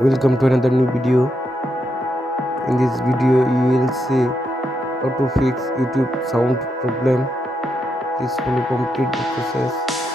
Welcome to another new video. In this video you will see how to fix YouTube sound problem. Please follow complete the process.